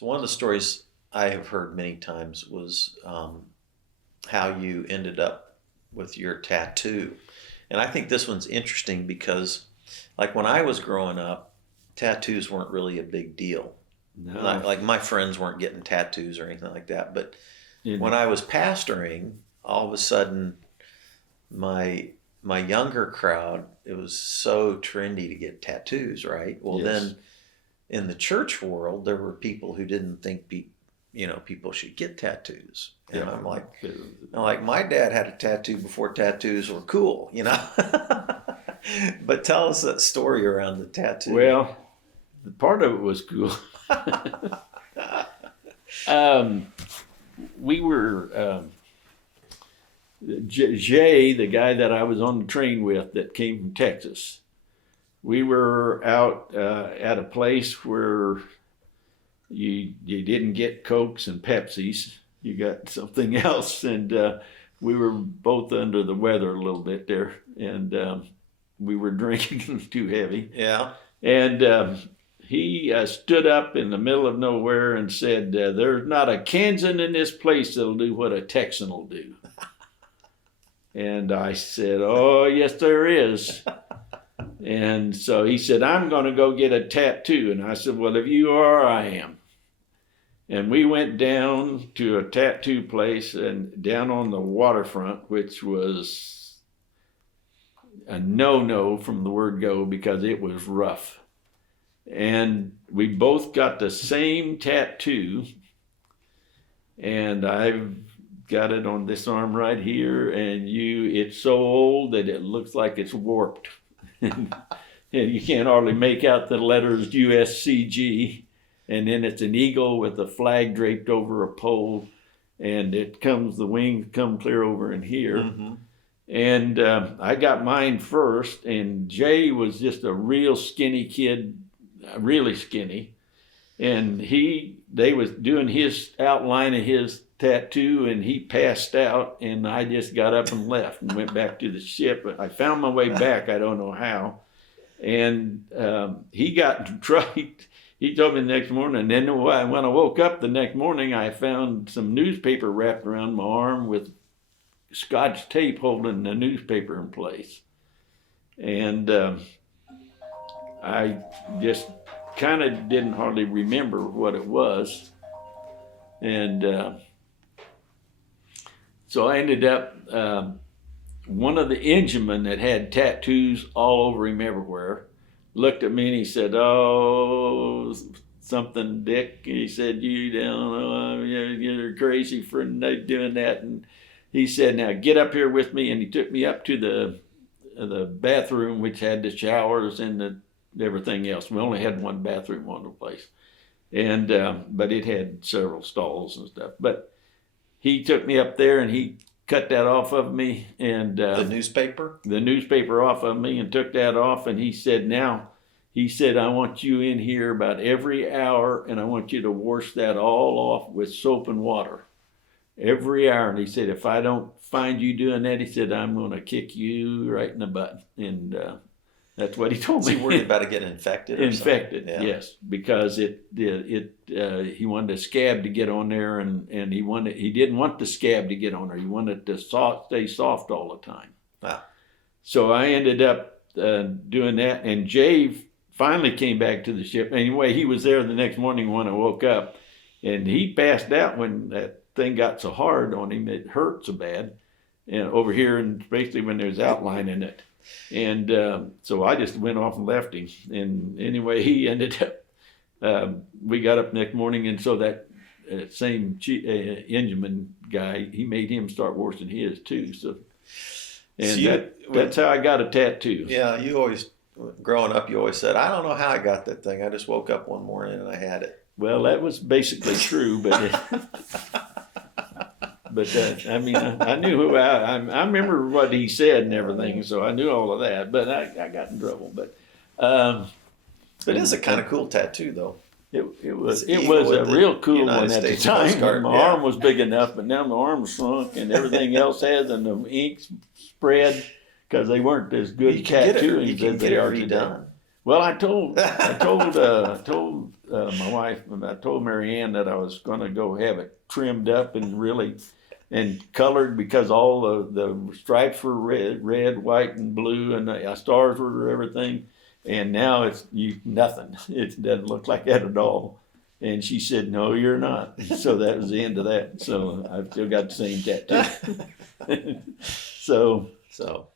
So one of the stories I have heard many times was how you ended up with your tattoo. And I think this one's interesting because, like when I was growing up, tattoos weren't really a big deal. No. Like my friends weren't getting tattoos or anything like that. But when In, I was pastoring, all of a sudden, my my younger crowd, it was so trendy to get tattoos, right? Well, yes. then in the church world, there were people who didn't think people should get tattoos, and Yeah. I'm like, my dad had a tattoo before tattoos were cool, But tell us that story around the tattoo. Well, part of it was cool. um, we were Jay, the guy that I was on the train with that came from Texas. We were out at a place where you didn't get Cokes and Pepsis. You got something else, and we were both under the weather a little bit there, and we were drinking too heavy. Yeah. And he stood up in the middle of nowhere and said, "There's not a Kansan in this place that'll do what a Texan will do." And I said, "Oh, yes, there is." And so he said, "I'm going to go get a tattoo." And I said, "Well, if you are, I am." And we went down to a tattoo place and down on the waterfront, which was a no-no from the word go because it was rough. And we both got the same tattoo. And I've got it on this arm right here. And it's so old that it looks like it's warped. And you can't hardly make out the letters USCG. And then it's an eagle with a flag draped over a pole, and the wings come clear over in here. Mm-hmm. And I got mine first, and Jay was just a real skinny kid, really skinny. And they was doing his outline of his tattoo, and he passed out, and I just got up and left and went back to the ship. I found my way back, I don't know how. And he got in trouble. He told me the next morning, and then when I woke up the next morning, I found some newspaper wrapped around my arm with Scotch tape holding the newspaper in place. And I just kind of didn't hardly remember what it was. And so I ended up, one of the enginemen that had tattoos all over him everywhere looked at me and he said, "Oh, something, Dick." He said, "You don't know, you're crazy for doing that." And he said, "Now get up here with me." And he took me up to the bathroom, which had the showers and everything else. We only had one bathroom on the place, and but it had several stalls and stuff. But he took me up there and he cut that off of me, and the newspaper off of me, and took that off. And he said, "I want you in here about every hour, and I want you to wash that all off with soap and water every hour." And he said, "If I don't find you doing that," he said, "I'm going to kick you right in the butt." And that's what he told me. Was he worried about it getting infected? Infected, yeah. Yes, because he wanted a scab to get on there, and he didn't want the scab to get on there. He wanted it to stay soft all the time. Wow. So I ended up doing that, and Jay finally came back to the ship. Anyway, he was there the next morning when I woke up, and he passed out when that thing got so hard on him it hurt so bad, and over here, and basically when there's outline in it. And so I just went off and left him. And anyway, he ended up, we got up next morning, and so that same engineman guy, he made him start washing his too. So, and that's how I got a tattoo. Yeah, you always, growing up, you always said, "I don't know how I got that thing. I just woke up one morning and I had it." Well, that was basically true, but I mean, I knew who I remember what he said and everything, so I knew all of that. But I got in trouble. But it is a kind of cool tattoo, though. It was a real cool one at the time. My arm was big enough, but now my arm's shrunk and everything else has, and the ink spread because they weren't as good tattooing as they are today. Well, I told my wife, I told Mary Ann that I was going to go have it trimmed up and colored, because all the stripes were red, white, and blue, and the stars were everything. And now it's nothing. It doesn't look like that at all. And she said, "No, you're not." So that was the end of that. So I've still got the same tattoo. So So